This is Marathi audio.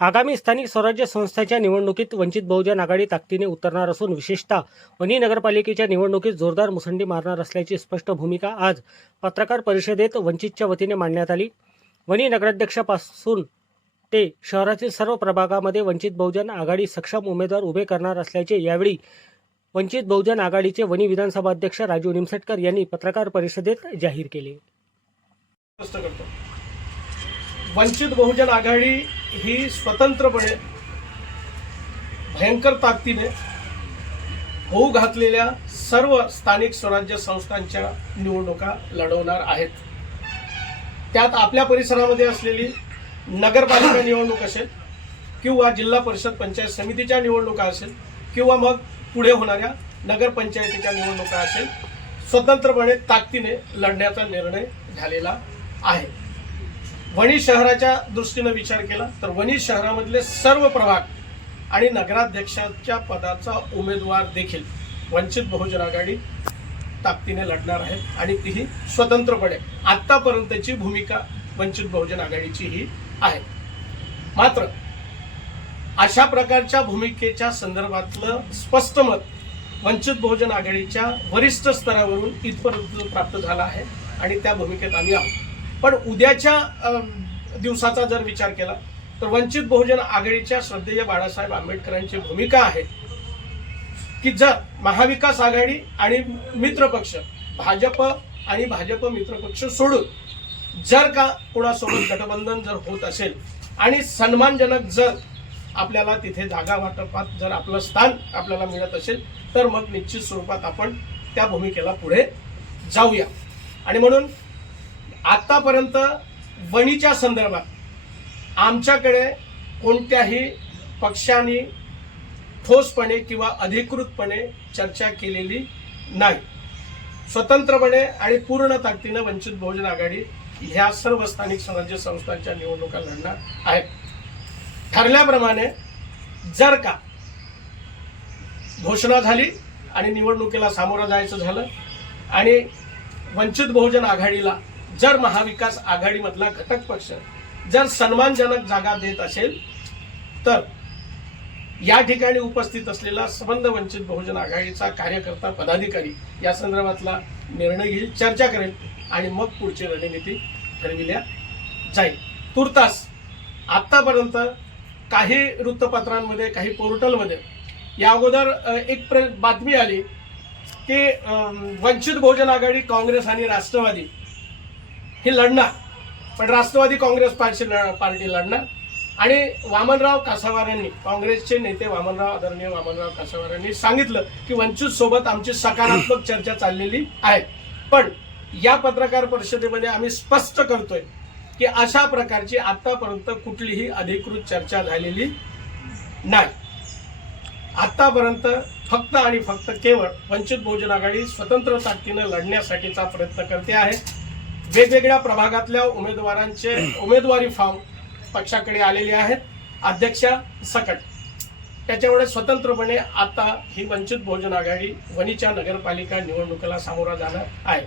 आगामी स्थानिक स्वराज्य संस्थांच्या निवडणुकीत वंचित बहुजन आघाडी ताकदीने उतरणार असून विशेषतः वनी नगरपालिकेच्या निवडणुकीत जोरदार मुसंडी मारणार असल्याची स्पष्ट भूमिका आज पत्रकार परिषदेत वंचितच्या वतीने मांडण्यात आली. वनी नगराध्यक्षापासून ते शहरातील सर्व प्रभागामध्ये वंचित बहुजन आघाडी सक्षम उमेदवार उभे करणार असल्याचे यावेळी वंचित बहुजन आघाडीचे वनी विधानसभा अध्यक्ष राजू निमसटकर यांनी पत्रकार परिषदेत जाहीर केले. वंचित बहुजन आघाडी ही स्वतंत्रपणे भयंकर ताकदीने होऊ घातलेल्या सर्व स्थानिक स्वराज्य संस्थांच्या निवडणुका लढवणार आहेत. त्यात आपल्या परिसरामध्ये असलेली नगरपालिका निवडणूक असेल किंवा जिल्हा परिषद पंचायत समितीच्या निवडणुका असेल किंवा मग पुढे होणाऱ्या नगरपंचायतीच्या निवडणुका असेल स्वतंत्रपणे ताकदीने लढण्याचा निर्णय झालेला आहे. वणी शहराच्या दृष्टीनं विचार केला तर वणी शहरामधले सर्व प्रभाग आणि नगराध्यक्षाच्या पदाचा उमेदवार देखील वंचित बहुजन आघाडी ताकदीने लढणार आहे आणि तीही स्वतंत्रपणे. आत्तापर्यंतची भूमिका वंचित बहुजन आघाडीची ही आहे. मात्र अशा प्रकारच्या भूमिकेच्या संदर्भातलं स्पष्ट मत वंचित बहुजन आघाडीच्या वरिष्ठ स्तरावरून इथपर्यंत प्राप्त झाला आहे आणि त्या भूमिकेत आम्ही आहोत. पण उद्याच्या दिवसाचा जर विचार केला तर वंचित बहुजन आघाडीच्या श्रद्धेय बाळासाहेब आंबेडकरांची भूमिका आहे की जर महाविकास आघाडी आणि मित्रपक्ष भाजप आणि भाजप मित्रपक्ष सोडून जर का कुणासोबत गठबंधन जर होत असेल आणि सन्मानजनक जर आपल्याला तिथे जागा वाटपात जर आपलं स्थान आपल्याला मिळत असेल तर मग निश्चित स्वरूपात आपण त्या भूमिकेला पुढे जाऊया. आणि म्हणून आतापर्यंत वणीच्या संदर्भात आमच्याकडे कोणत्याही पक्षाने ठोसपणे किंवा अधिकृतपणे चर्चा केलेली नाही. स्वतंत्रपणे आणि पूर्ण ताकदीनं वंचित बहुजन आघाडी ह्या सर्व स्थानिक स्वराज्य संस्थांच्या निवडणुका लढणार आहेत ठरल्याप्रमाणे जर का घोषणा झाली आणि निवडणुकीला सामोरं जायचं झालं आणि वंचित बहुजन आघाडीला जर महाविकास आघाडीमधला घटक पक्ष जर सन्मानजनक जागा देत असेल तर या ठिकाणी उपस्थित असलेला संबंध वंचित बहुजन आघाडीचा कार्यकर्ता पदाधिकारी या संदर्भातला निर्णय घेईल चर्चा करेल आणि मग पुढची रणनीती ठरविल्या जाईल. तुर्तास आत्तापर्यंत काही वृत्तपत्रांमध्ये काही पोर्टलमध्ये या अगोदर एक प्र बातमी आली की वंचित बहुजन आघाडी काँग्रेस आणि राष्ट्रवादी ही लढणार. पण राष्ट्रवादी काँग्रेस पार्टी पार्टी लढणार. आणि वामनराव कासावारांनी काँग्रेसचे नेते वामनराव आदरणीय वामनराव कासावारांनी सांगितलं की वंचित सोबत आमची सकारात्मक चर्चा चाललेली आहे. पण या पत्रकार परिषदेमध्ये आम्ही स्पष्ट करतोय की अशा प्रकारची आतापर्यंत कुठलीही अधिकृत चर्चा झालेली नाही. आतापर्यंत फक्त आणि फक्त केवळ वंचित बहुजन आघाडी स्वतंत्र ताकदीनं लढण्यासाठीचा प्रयत्न करते आहे. वेगवेगळ्या प्रभागातल्या उमेदवारांचे उमेदवारी फॉर्म पक्षाकडे आलेले आहेत. अध्यक्षा सकट. त्याच्यामुळे स्वतंत्रपणे आता ही वंचित बहुजन आघाडी वणीच्या नगरपालिका निवडणुकीला सामोरा जाणार आहे.